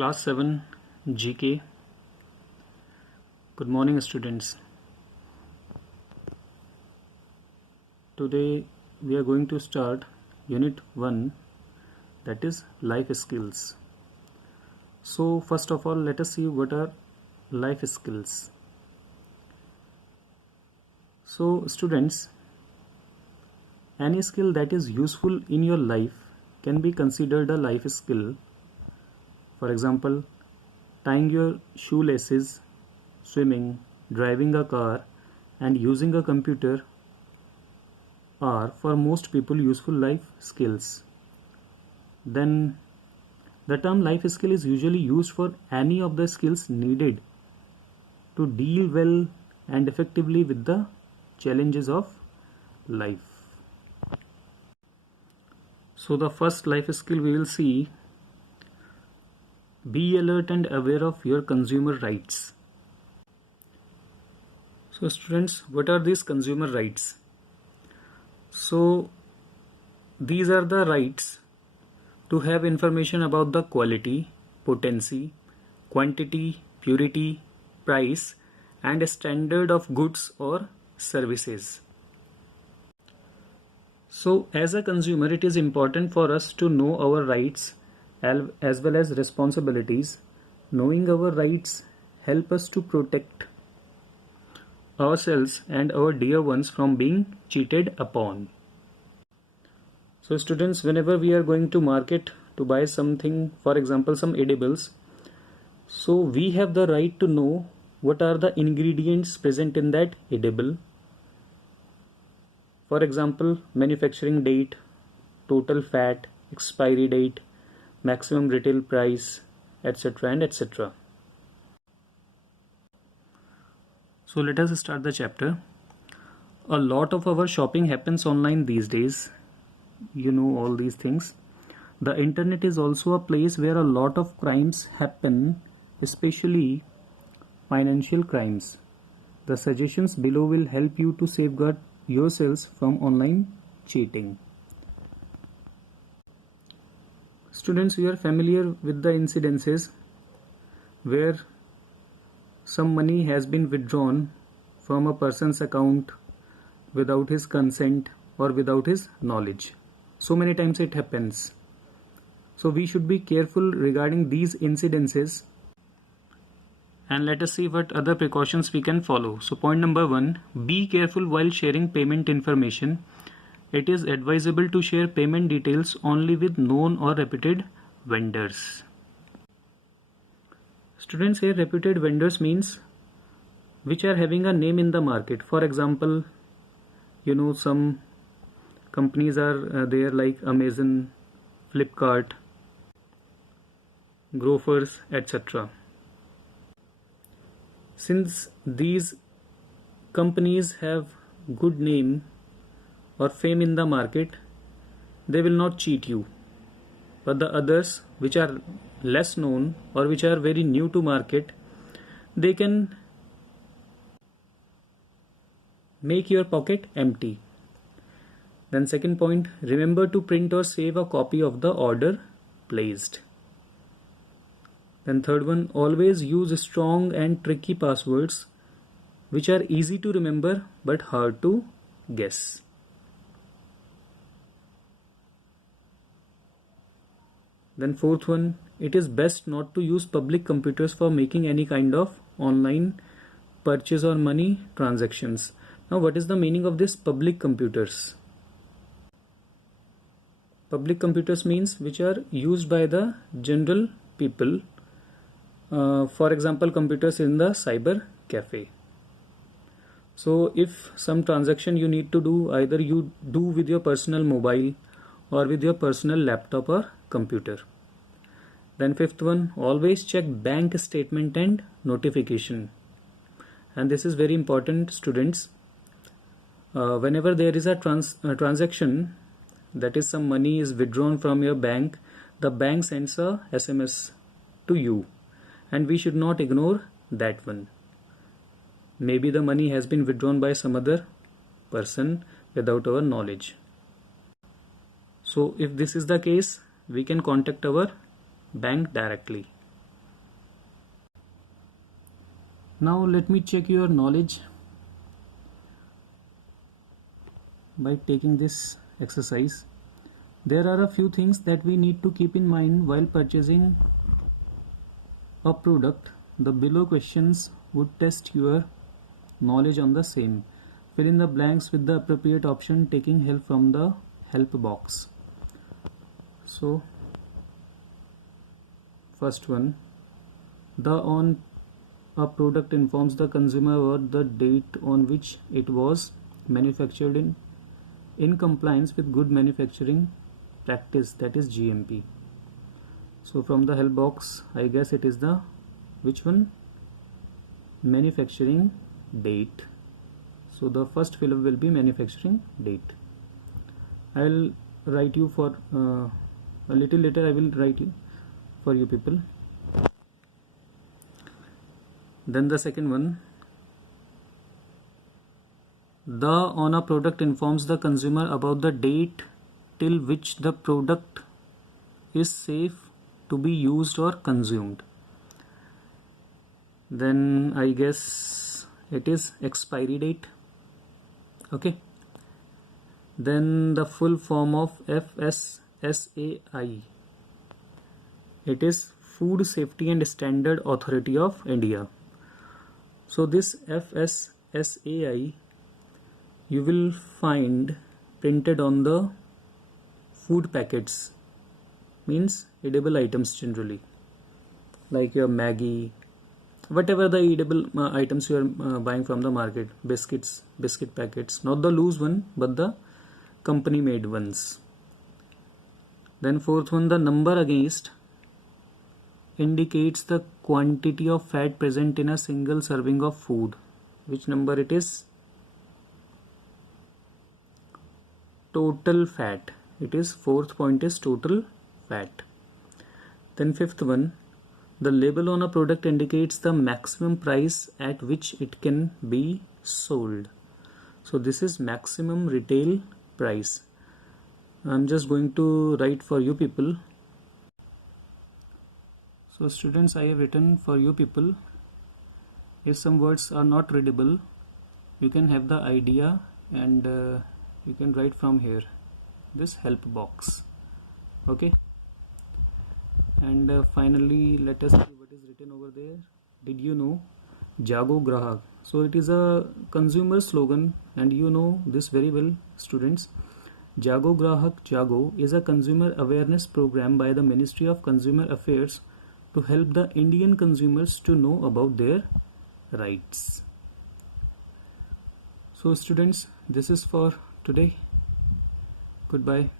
Class 7 GK. Good morning, students. Today we are going to start Unit 1, that is life skills. So first of all, let us see what are life skills. So students, any skill that is useful in your life can be considered a life skill. For example, tying your shoelaces, swimming, driving a car, and using a computer are for most people useful life skills. Then the term life skill is usually used for any of the skills needed to deal well and effectively with the challenges of life. So the first life skill we will see: be alert and aware of your consumer rights. So students, what are these consumer rights? So these are the rights to have information about the quality, potency, quantity, purity, price, and standard of goods or services. So as a consumer, it is important for us to know our rights as well as responsibilities. Knowing our rights help us to protect ourselves and our dear ones from being cheated upon. So students, whenever we are going to market to buy something, for example some edibles, so we have the right to know what are the ingredients present in that edible. For example, manufacturing date, total fat, expiry date, maximum retail price, etc. and etc. So let us start the chapter. A lot of our shopping happens online these days. You know all these things. The internet is also a place where a lot of crimes happen, especially financial crimes. The suggestions below will help you to safeguard yourselves from online cheating. Students, we are familiar with the incidences where some money has been withdrawn from a person's account without his consent or without his knowledge. So many times it happens. So we should be careful regarding these incidences. And let us see what other precautions we can follow. So point number 1, be careful while sharing payment information. It is advisable to share payment details only with known or reputed vendors. Students, here reputed vendors means which are having a name in the market. For example, you know, some companies are there like Amazon, Flipkart, Grofers, etc. Since these companies have good name or fame in the market, they will not cheat you. But the others which are less known or which are very new to market, they can make your pocket empty. Then second point, remember to print or save a copy of the order placed. Then third one, always use strong and tricky passwords which are easy to remember but hard to guess. Then fourth one, it is best not to use public computers for making any kind of online purchase or money transactions. Now what is the meaning of this public computers? Public computers means which are used by the general people. For example, computers in the cyber cafe. So if some transaction you need to do, either you do with your personal mobile or with your personal laptop or computer. Then fifth one, always check bank statement and notification. And this is very important, students. Whenever there is a transaction, that is some money is withdrawn from your bank, the bank sends a SMS to you, and we should not ignore that one. Maybe the money has been withdrawn by some other person without our knowledge. So if this is the case, we can contact our bank directly. Now let me check your knowledge by taking this exercise. There are a few things that we need to keep in mind while purchasing a product. The below questions would test your knowledge on the same. Fill in the blanks with the appropriate option, taking help from the help box. So first one, the on a product informs the consumer about the date on which it was manufactured in compliance with good manufacturing practice, that is GMP. So from the help box, I guess it is the which one? Manufacturing date. So the first filler will be manufacturing date. I'll write you for a little later. I will write you for you people. Then the second one, the on a product informs the consumer about the date till which the product is safe to be used or consumed. Then I guess it is expiry date. Okay. Then the full form of FSSAI. It is Food Safety and Standard Authority of India. So this FSSAI you will find printed on the food packets, means edible items generally, like your Maggi, whatever the edible items you are buying from the market, biscuits, biscuit packets, not the loose one but the company made ones. Then fourth one, the number against indicates the quantity of fat present in a single serving of food. Which number it is? Total fat. It is fourth point is total fat. Then fifth one, the label on a product indicates the maximum price at which it can be sold. So this is maximum retail price. I'm just going to write for you people. So students, I have written for you people. If some words are not readable, you can have the idea and you can write from here, this help box. Okay. And finally, let us see what is written over there. Did you know Jago Grahak? So it is a consumer slogan, and you know this very well, students. Jago Grahak Jago is a consumer awareness program by the Ministry of Consumer Affairs to help the Indian consumers to know about their rights. So students, this is for today. Goodbye.